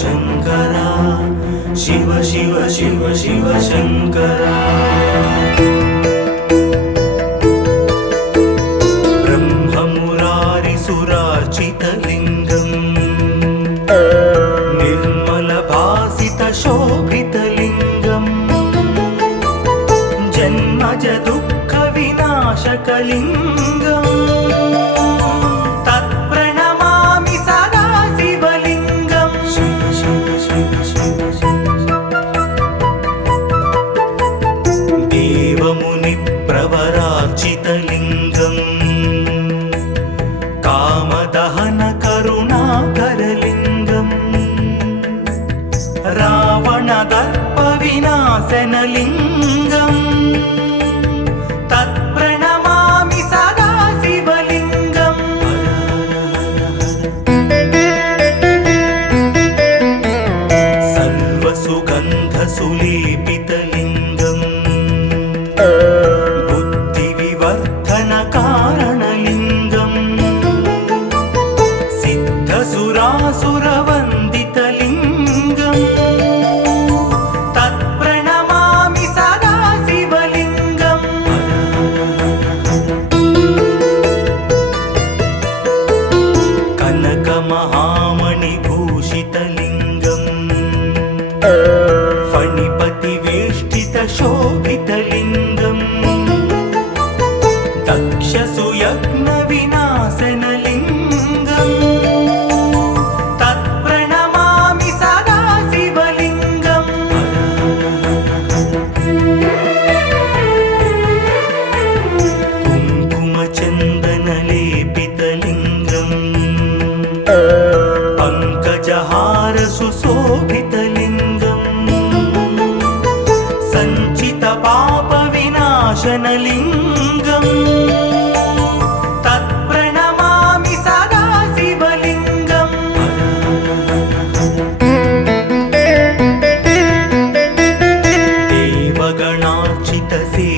शङ्करा शिव शिव शिव शिव शङ्करा ब्रह्ममुरारिसुरार्चितलिङ्गम् निर्मलभासितशोभितलिङ्गम् जन्मज दुःखविनाशकलिङ्गम् प्रवरार्चितलिङ्गम् कामदहन करुणाकरलिङ्गम् रावणदर्पविनाशनलिङ्गम् तत्प्रणमामि सदा शिवलिङ्गम् सर्वसुगन्धसुलेपितलिङ्गम् कारणलिङ्गम् सिद्धसुरासुरवन्दितलिङ्गम् तत्प्रणमामि सदा शिवलिङ्गम् कनकमहामणिभूषितलिङ्गम् फणिपतिवेष्टितशोभितलिङ्गम् दक्षसुयज्ञविनाशनलिङ्गम् तत्प्रणमामि सदा शिवलिङ्गम् कुङ्कुमचन्दनलेपितलिङ्गम् पङ्कजहारसुशोभितलिङ्गम् सञ्चितपापविनाशनलिङ्गम् तत्प्रणमामि सदा शिवलिङ्गम्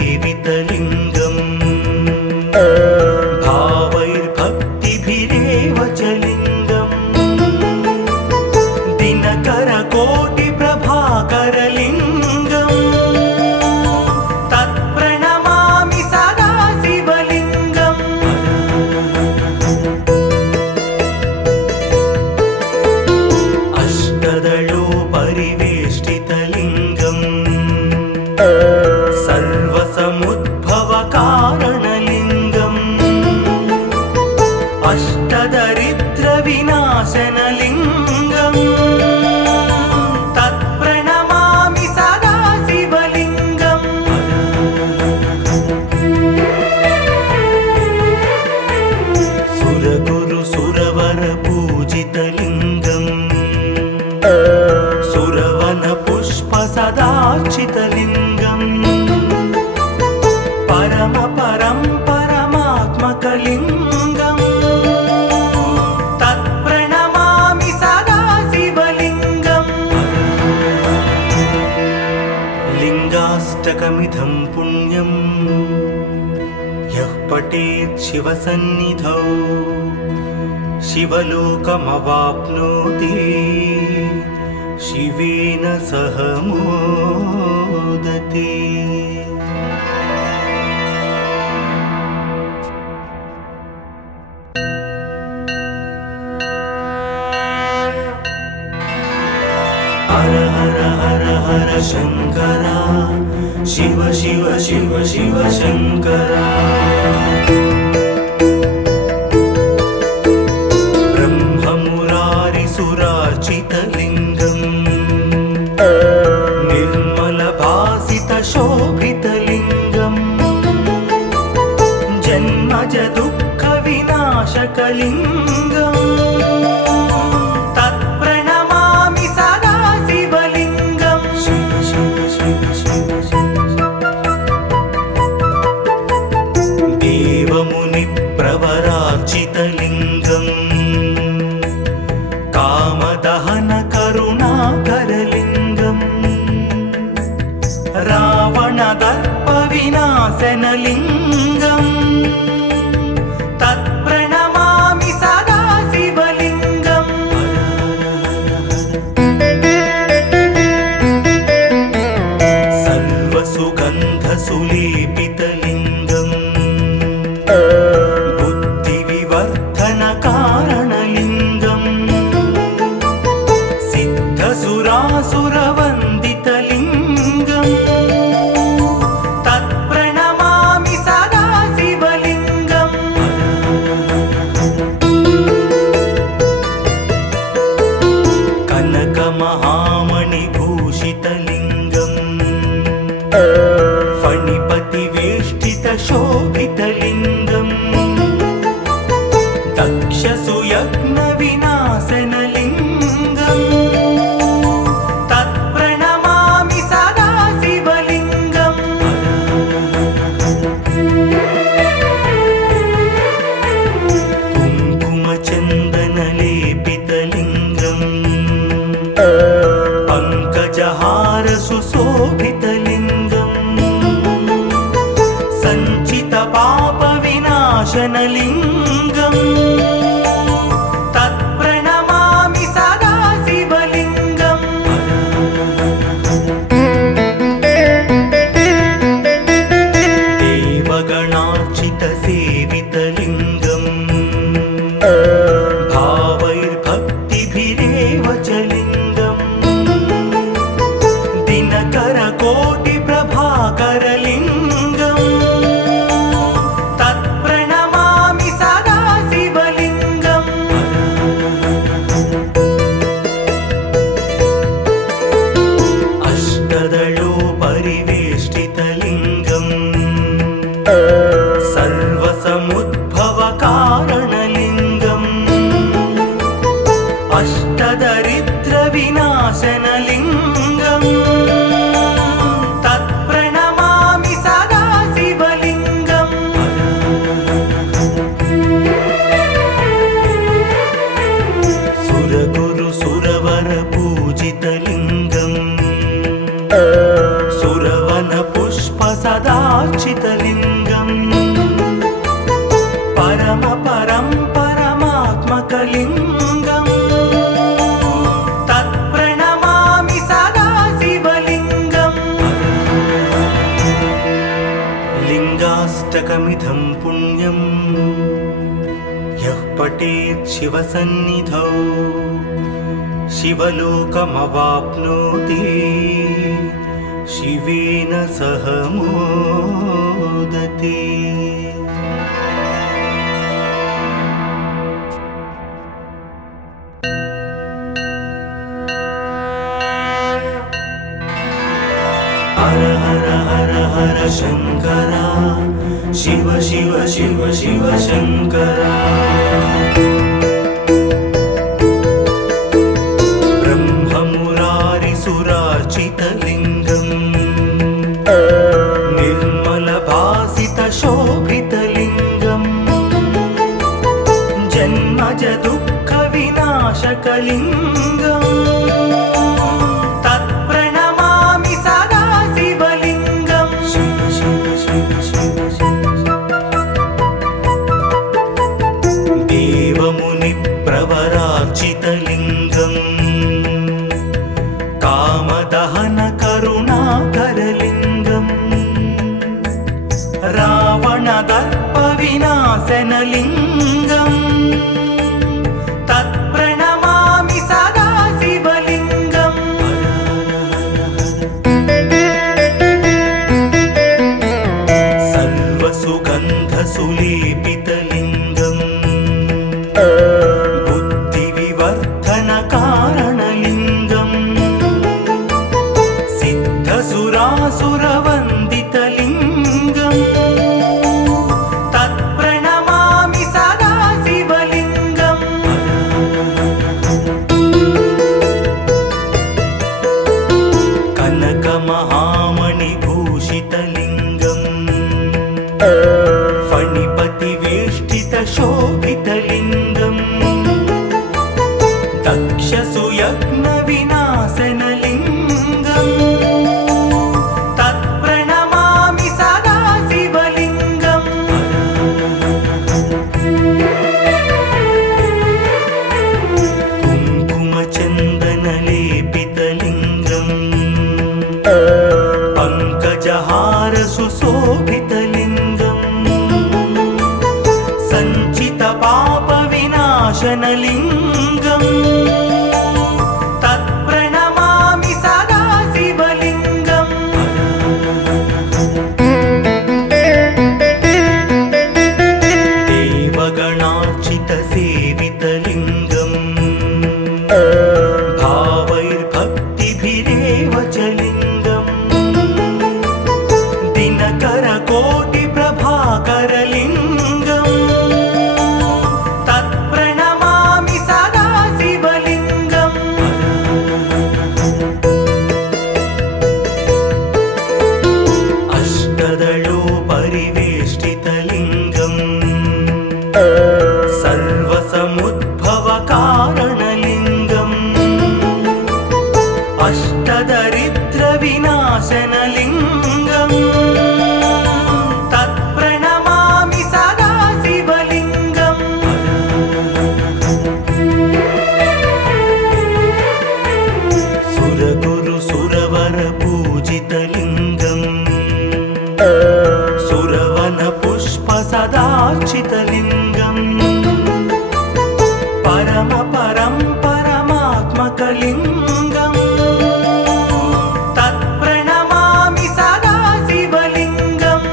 देवगणार्चितसेवितलिङ्गम् भावैर्भक्तिभिरेव च लिङ्गम् दिनकरकोटिप्रभाकरलिङ्गम् तत्प्रणमामि सदा शिवलिङ्गम् अष्टदलोपरिवेष्टितलिङ्गम् सर्वसमुद्भवकारणलिङ्गम् अष्टदरिद्रविनाशनलिङ्गम् तत्प्रणमामि सदा शिवलिङ्गम् सुरगुरुसुरवरपूजितलिङ्गम् सुरवनपुष्पसदार्चितलिङ्गम् परमात्मकलिङ्गम् तत्प्रणमामि सदा शिवलिङ्गम् लिङ्गाष्टकमिदं पुण्यम् यः पठेत् शिवसन्निधौ शिवलोकमवाप्नोति शिवेन सह मोदते। हर हर हर हर शङ्करा शिव शिव शिव शिव शङ्करा ब्रह्ममुरारिसुरार्चितलिङ्गम् निर्मलभासितशोभितलिङ्गम् जन्मज दुःखविनाशकलिङ्गम् तत्प्रणमामि सदा शिवलिङ्गम् देवमुनिप्रवरार्चितलिङ्गम् कामदहन करुणाकरलिङ्गम् रावणदर्पविनाशनलिङ्गम् तत्प्रणमामि सदा बुद्धिविवर्धनकारणलिङ्गं सिद्धसुरासुरवन्दितलिङ्गं तत्प्रणमामि सदा शिवलिङ्गं कनकमहामणिभूषितलिङ्गं फणिपतिवेष्टितशोभितलिङ्गं दक्षसुयज्ञविनाशनलिङ्गं तत्प्रणमामि सदा शिवलिङ्गं कुङ्कुमचन्दनलेपितलिङ्गं पङ्कजहारसुशोभितलिङ्गं सञ्चितपापविनाशनलिङ्गं तत्प्रणमामि सदा शिवलिङ्गं देवगणार्चितसेवितलिङ्गं भावैर्भक्तिभिरेव च लिङ्गं दिनकरकोटिप्रभाकरलिङ्गं तत्प्रणमामि सदा शिवलिङ्गं अष्टदलोपरिवेष्टितलिङ्गं सर्वसमुद्भवकारणलिङ्गं अष्टदरिद्रविनाशनलिङ्गं तत्प्रणमामि सदा शिवलिङ्गं सुरगुरुसुरवरपूजितलिङ्गं सुरवनपुष्पसदार्चितलिङ्गं परमात्मकलिङ्गं तत्प्रणमामि सदा शिवलिङ्गं लिङ्गाष्टकमिदं पुण्यं यः पठेत् शिवसन्निधौ शिवलोकमवाप्नोति शिवेन सह मोदते। हर हर हर हर शङ्करा शिव शिव शिव शिव शङ्करा ब्रह्ममुरारिसुरार्चितलिङ्गं निर्मलभासितशोभितलिङ्गं जन्मजदुःखविनाशकलिङ्गं तत्प्रणमामि सदा शिवलिङ्गं शिव शिव शिव शिव देवमुनिप्रवरार्चितलिङ्गं कामदहनकरुणाकरलिङ्गं रावणदर्पविनाशनलिङ्गं तत्प्रणमामि सदा शिवलिङ्गं सर्वसुगन्धसुलेपितलिङ्गं बुद्धिविवर्धनकारणलिङ्गं सिद्धसुरासुरवन्दितलिङ्गं तत्प्रणमामि सदा शिवलिङ्गं कनकमहामणिभूषितलिङ्गं फणिपतिवेष्टितशोभितलिङ्गं दक्षसुयज्ञविनाशनलिङ्गं तत्प्रणमामि सदा शिवलिङ्गं कुङ्कुमचन्दनलेपितलिङ्गं पङ्कजहारसुशोभितलिङ्गं विनाशनलिङ्गम् तत्प्रणमामि सदा शिवलिङ्गम् देवगणार्चितसेवितलिङ्गम् भावैर्भक्तिभिरेव च लिङ्गम् दिनकरकोटिप्रभाकरलिङ्गम् तत्प्रणमामि सदा शिवलिङ्गम् अष्टदलोपरिवेष्टितलिङ्गम् सर्वसमुद्भवकारणलिङ्गम् अष्टदरिद्रविनाशनलिङ्गम् तत्प्रणमामि सदा शिवलिङ्गम् सुरगुरुसुरवरपूजितलिङ्गम् सुरवनपुष्पसदार्चितलिङ्गम् परमात्मकलिङ्गम् तत्प्रणमामि सदा शिवलिङ्गम्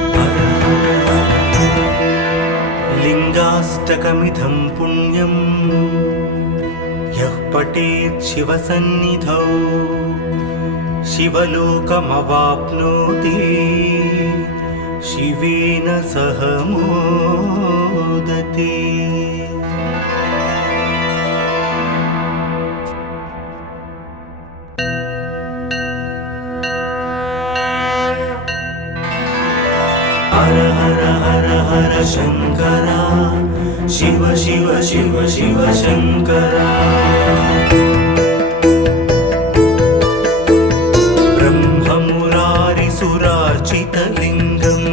लिङ्गाष्टकमिदं पुण्यं यः पठेत् शिवसन्निधौ शिवलोकमवाप्नोति शिवेन सह मोदते। हर हर हर हर शंकरा शिव शिव शिव शिव शंकरा ब्रह्ममुरारिसुरार्चितलिङ्गम्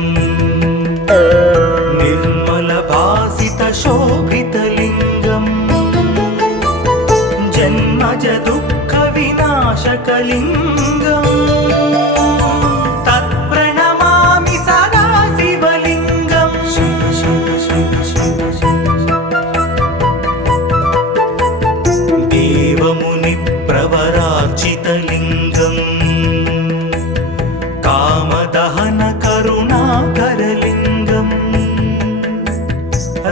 निर्मलभासितशोभितलिङ्गम् जन्मज दुःखविनाशकलिङ्गम् तत्प्रणमामि सदा शिवलिङ्गम् शिव शिव शिव शिव देवमुनिप्रवरार्चितलिङ्गम् कामदहनकरुणाकरलिङ्गम्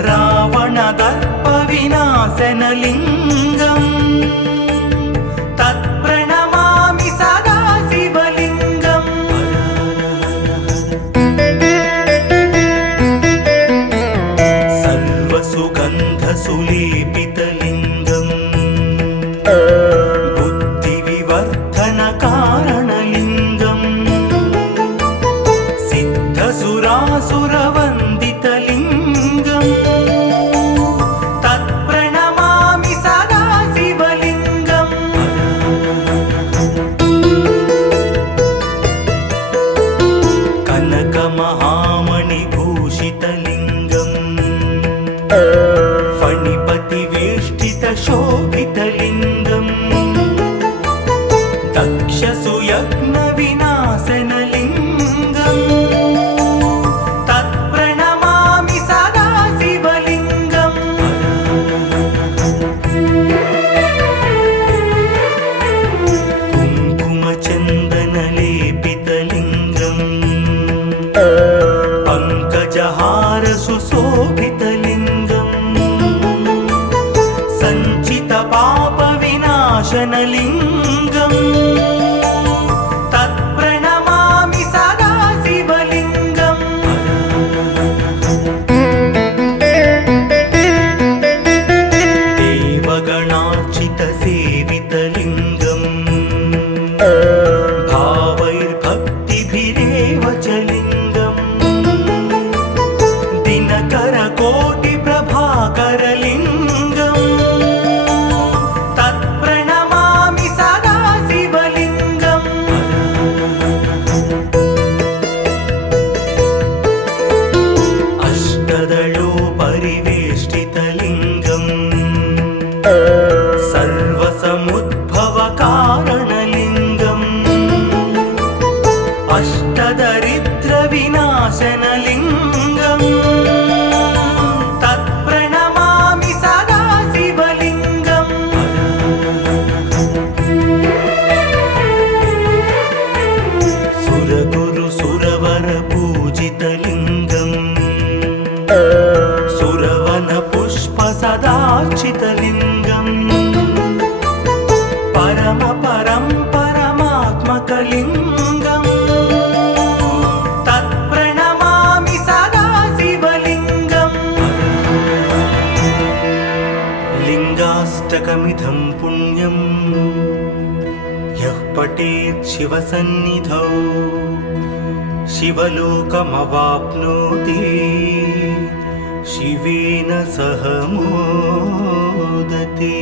रावणदर्पविनाशनलिङ्गम् तत्प्रणमामि सदा शिवलिङ्गम् सर्वसुगन्धसुलेपितलिङ्गम् बुद्धिविवर्धनकारणलिङ्गम् सिद्धसुरासुरवन्दितलिङ्गम् तत्प्रणमामि सदा शिवलिङ्गम् कनकमहामणिभूषितलिङ्गम् फणिपतिवेष्टितशोभितलिङ्गम् दक्षसुयज्ञविनाशनलिङ्गम् तत्प्रणमामि सदा शिवलिङ्गम् कुङ्कुमचन्दनलेपितलिङ्गम् पङ्कजहारसुशोभितलिङ्गम् सञ्चितपापविनाशनलिङ्गम् तत्प्रणमामि सदा शिवलिङ्गम् देवगणार्चितसेवितलिङ्गम् भावैर्भक्तिभिरेव च लिङ्गम् दिनकरकोटिप्रभाकरलिङ्गम् तत्प्रणमामि सदा शिवलिङ्गम् अष्टदलोपरिवेष्टितलिङ्गम् सर्वसमुद्भवकारणलिङ्गम् अष्टदरिद्रविनाशनलिङ्गम् तत्प्रणमामि सदा शिव सुरवन पुष्प सदार्चितलिङ्गम् परम परं परमात्मकलिङ्गम् तत्प्रणमामि सदा शिवलिङ्गम् लिङ्गाष्टकमिदं पुण्यम् यः पठेत् शिवसन्निधौ शिवलोकमवाप्नोति शिवेन सह मोदते।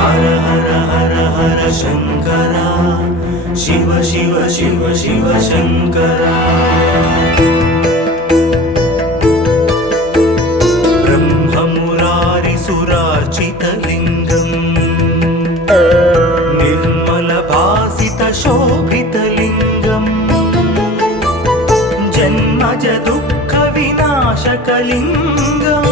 हर हर हर हर शङ्करा शिव शिव शिव शिव शङ्करा ब्रह्ममुरारिसुरार्चितलिङ्गम् निर्मलभासितशोभितलिङ्गम् जन्मज दुःखविनाशकलिङ्गम्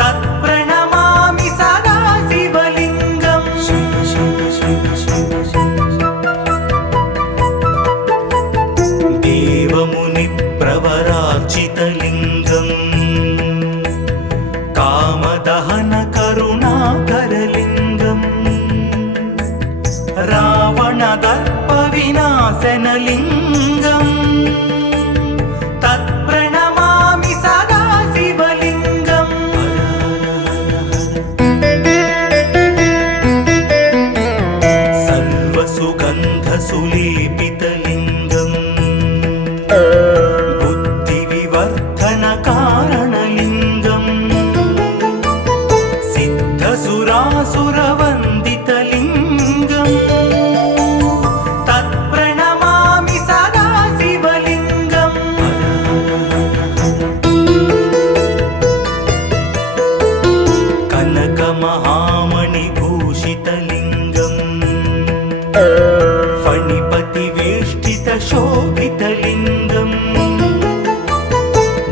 तत्प्रणमामि सदा शिवलिङ्गम् देवमुनिप्रवरार्चितलिङ्गम् कामदहन करुणाकरलिङ्गम् रावणदर्पविनाशनलिङ्गम् तत्प्रणमामि सदा शिवलिङ्गम् सर्वसुगन्धसुलेपितलिङ्गम् बुद्धिविवर्धनकारणलिङ्गम् सिद्धसुरासुरवन्दितलिङ्गम् तत्प्रणमामि सदा शिवलिङ्गम् कनकमहामणिभूषितलिङ्गम् फणिपतिवेष्टितशोभितलिङ्गम्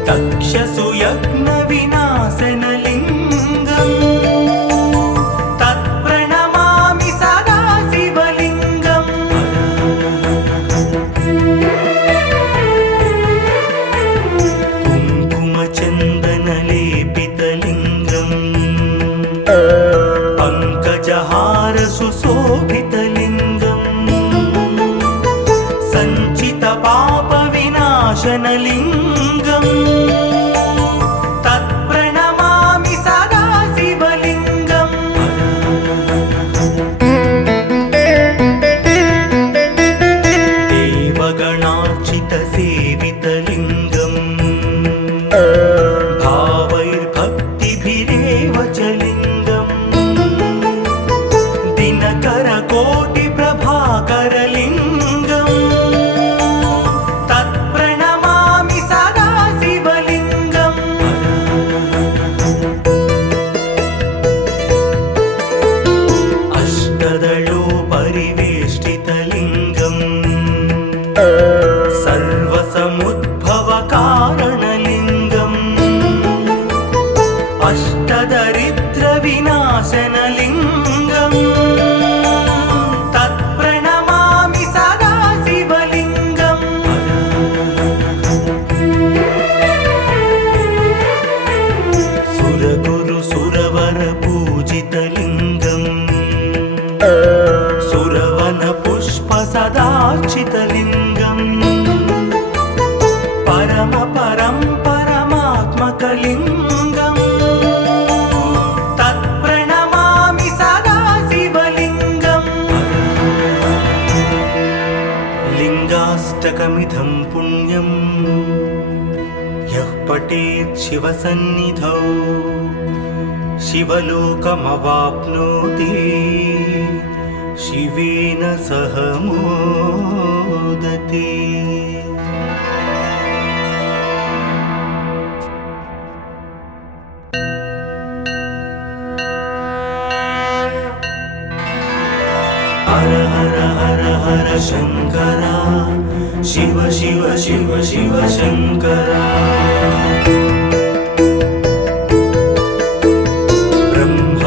दक्षसुयज्ञविनाशनलिङ्गम् तत्प्रणमामि सदा शिवलिङ्गम् कुङ्कुमचन्दनलेपितलिङ्गम् पङ्कजहारसुशोभितलिङ्गम् सञ्चितपापविनाशनलिङ्गम् तत्प्रणमामि सदा शिवलिङ्गम् देवगणार्चितसेवितलिङ्गम् भावैर्भक्तिभिरेव च लिङ्गम् दिनकरकोटिप्रभाकरलिङ्गम् तत्प्रणमामि सदा शिवलिङ्गम् अष्टदलोपरिवेष्टितलिङ्गम् सर्वसमुद्भवकारणलिङ्गम् अष्टदरिद्रविनाशनलिङ्गम् तत्प्रणमामि सदा शिवलिङ्गम् सुरगुरुसुरवरपूजितलिङ्गम् सुरवनपुष्प सदार्चितलिङ्गम् परम परं परमात्मकलिङ्गम् तत्प्रणमामि सदा शिवलिङ्गम् लिङ्गाष्टकमिदं पुण्यम् यः पठेत् शिवसन्निधौ शिवलोकमवाप्नोति शिवेन सह मोदते। हर हर हर हर शङ्करा शिव शिव शिव शिव शङ्करा ब्रह्म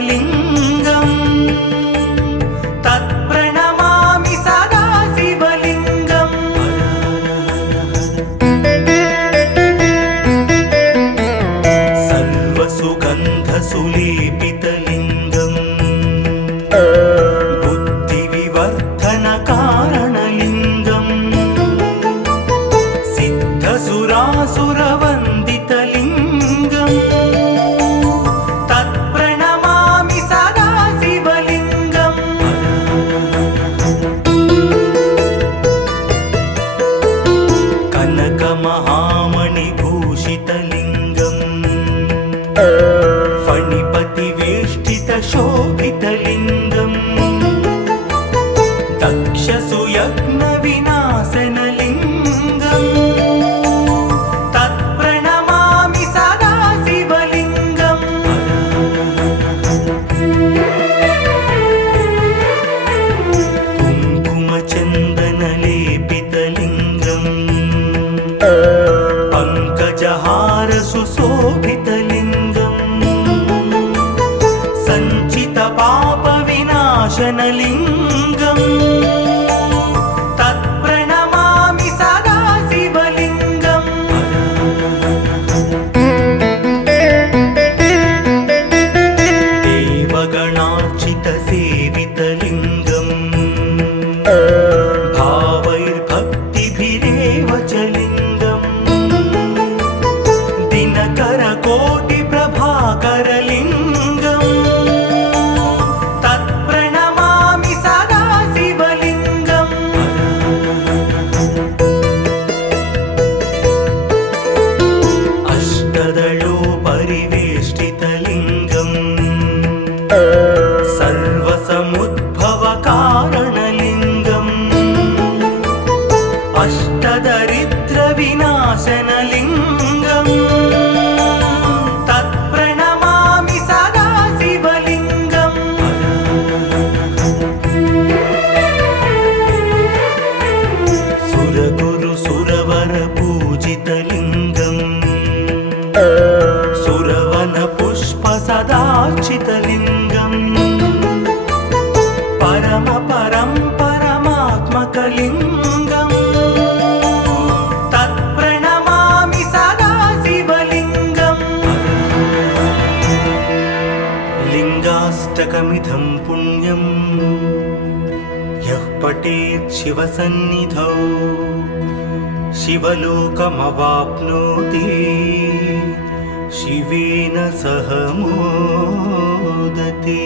శివలింగం తత్ప్రణమామి సదా శివలింగం సర్వసుగంధ సులేపితలింగం బుద్ధి వివర్ధన కారణలింగం సిద్ధసురాసురవందితలింగం తత్ప్రణమామి సదా శివలింగం కనకమహామణిభూషితలింగం ఫణిపతివేష్టిత శోభితలింగం దక్షసుయజ్ఞ వినాశనలింగం తత్ప్రణమామి సదా శివలింగం కుంకుమచందనలేపితలింగం పంకజహార సుశోభితలింగం సంచిత పాప వినాశనలింగం తత్ప్రణమామి సదా శివలింగం దేవగణార్చిత సేవితలింగం భావైర్భక్తిభిరేవ చ లింగం దినకర కోటి ప్రభాకరలింగం తత్ప్రణమామి సదా శివలింగం అష్టదళోపరివేష్టితలింగం సర్వసముద్భవ కారణలింగం అష్టదరిద్ర వినాశనలింగం తత్ప్రణమామి సదా శివలింగం సురగురు సురవర పూజితలింగం సురవన పుష్ప సదార్చితలింగం పరమ పరం పరమాత్మకలింగం తత్ప్రణమామి సదా శివలింగం లింగాష్టకమిదం పుణ్యం యః పఠేత్ శివసన్నిధౌ శివలోకమవాప్నోతి శివేన సహ మోదతే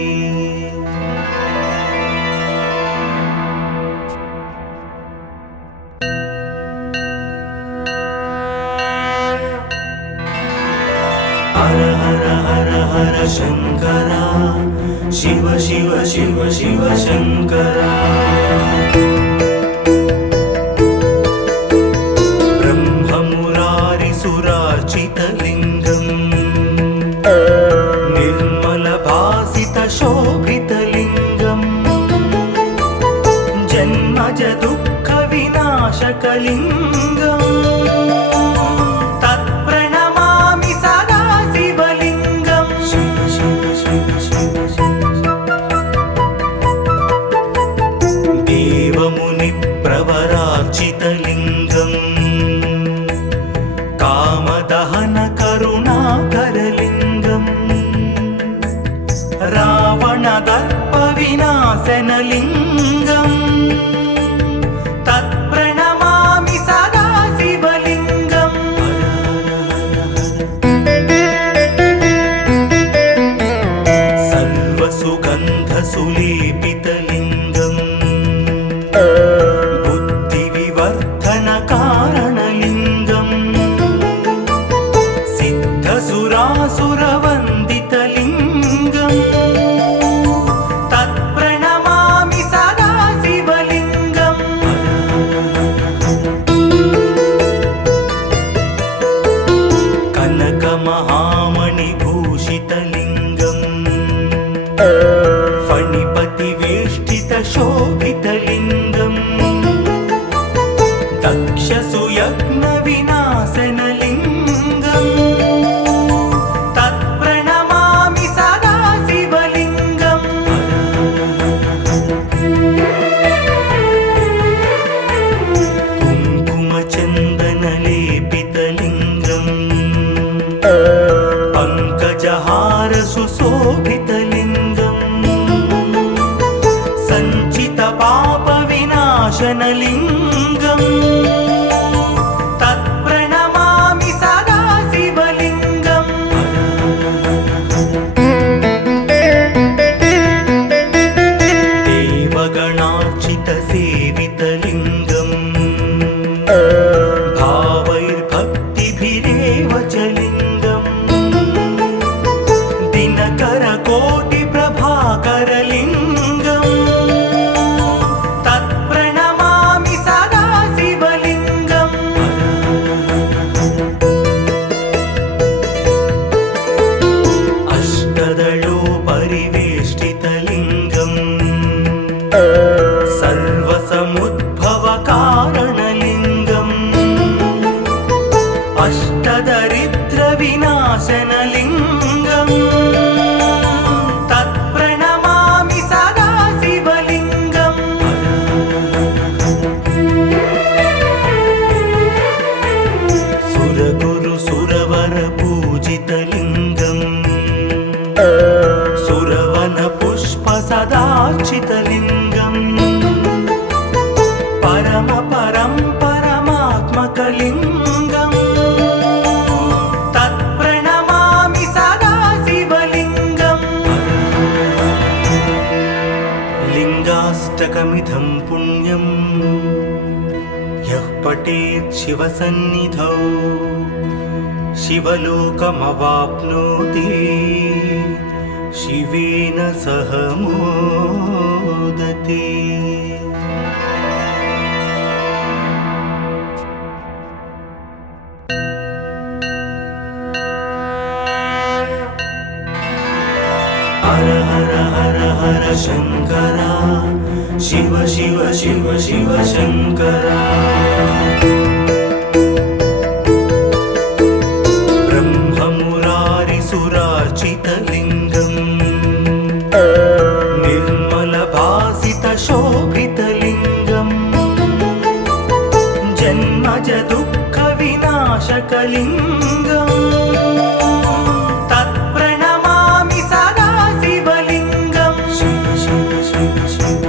హర హర హర హర శంకర శివ శివ శివ శివ శంకర బ్రహ్మమురారిసురార్చితలింగం నిర్మల భాసిత శోభితలింగం జన్మజ దుఃఖ వినాశకలింగం తత్ప్రణమామి సదా శివలింగం శివ శివ శివ శివ దేవముని ప్రవరార్చితలింగం కామదహన కరుణాకరలింగం రావణ దర్ప వినాశనలింగం తత్ప్రణమామి సదా శివలింగం సర్వసుగంధ సులేపితలింగం బుద్ధి వివర్ధన కారణలింగం సిద్ధసురాసురవందితలింగం తత్ప్రణమామి సదా శివలింగం కనకమహామణిభూషితలింగం ఫణిపతివేష్టిత శోభితలింగం దక్షసుయజ్ఞ వినాశనలింగం తత్ప్రణమామి సదా శివలింగం पङ्कजहार सुशोभितलिङ्गम् सञ्चितपापविनाशनलिङ्गम् तत्प्रणमामि सदा शिवलिङ्गम् देवगणार्चितसेवितलिङ्गम् भावैर्भक्तिभिरेव च लिङ्गम् दिनकरकोटिप्रभाकरलिङ्गम् तत्प्रणमामि सदा शिवलिङ्गम् अष्टदलोपरिवेष्टितलिङ्गम् सर्वसमुद्भवकारणलिङ्गम् अष्टदरिद्रविनाशनलिङ्गम् तत्प्रणमामि सदा शिवलिङ्गम् सुरगुरुसुरवरपूजितलिङ्गम् सुरवनपुष्पसदार्चितलिङ्गम् परमात्मकलिङ्गम् तत्प्रणमामि सदा शिवलिङ्गम् लिङ्गाष्टकमिदं पुण्यं यः पठेत् शिवसन्निधौ शिवलोकमवाप्नोति शिवेन सह मोदते। हर हर हर हर शङ्करा शिव शिव शिव शिव शङ्करा ब्रह्ममुरारिसुरार्चितलिङ्गम् निर्मलभासितशोभितलिङ्गम् जन्मज दुःखविनाशकलिङ्गम् तत्प्रणमामि सदा शिवलिङ्गम् शिव शिव शिव शिव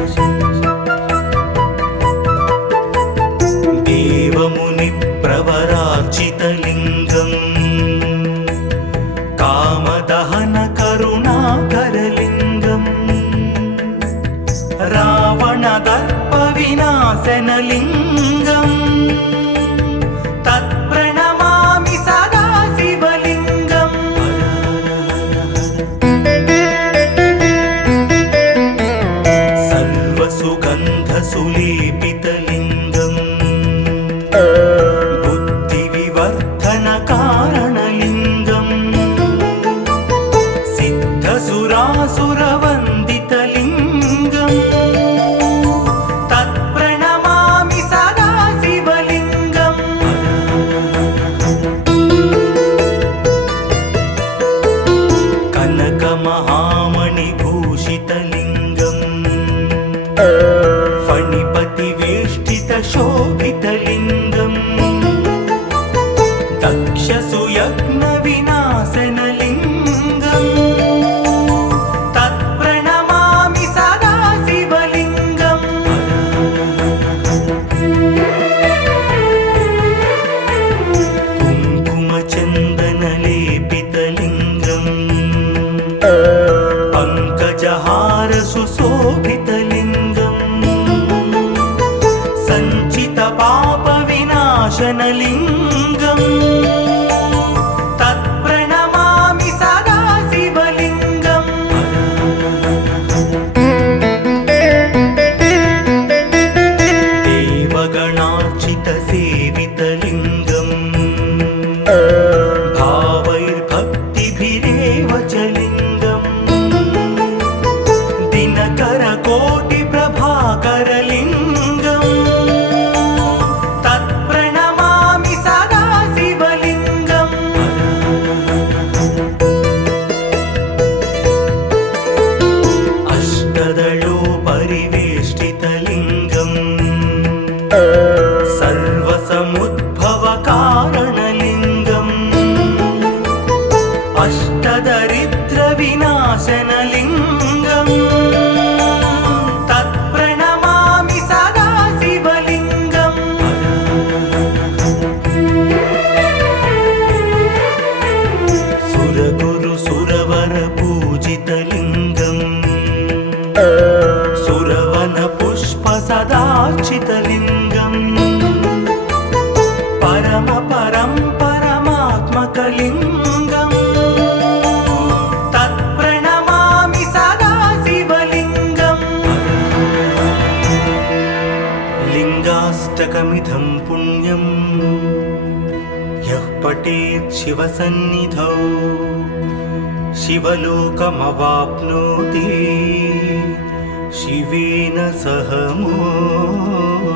देवमुनिप्रवरार्चितलिङ्गम् कामदहनकरुणाकरलिङ्गम् रावणदर्पविनाशनलिङ्गम् तत्प्रणमामि सदा शिवलिङ्गम् सर्वसुगन्धसुलेपितलिङ्गम् बुद्धिविवर्धनकारणलिङ्गम् सिद्धसुरासुरवन्दितलिङ्गम् तत्प्रणमामि सदा शिवलिङ्गम् कनकमहामणिभूषितलिङ्गम् फणिपतिवेष्टितशोभितलिङ्गम् दक्षसुयज्ञविनाशनलिङ्गम् तत्प्रणमामि सदा शिवलिङ्गम् कुङ्कुमचन्दनलेपितलिङ्गम् पङ्कजहार सुशोभितलिङ्गम् सञ्चितपापविनाशनलिङ्गम् तत्प्रणमामि सदा शिवलिङ्गम् देवगणार्चितसेवितलिङ्गम् भावैर्भक्तिभिरेव च लिङ्गम् दिनकरकोटिप्रभाकरलिङ्गम् तत्प्रणमामि सदा शिवलिङ्गम् अष्टदलोपरिवेष्टितलिङ्गम् सर्वसमुद्भवकारणलिङ्गम् रम्यं यः पठेत् शिवसन्निधौ शिवलोकमवाप्नोति शिवेन सह मोदते।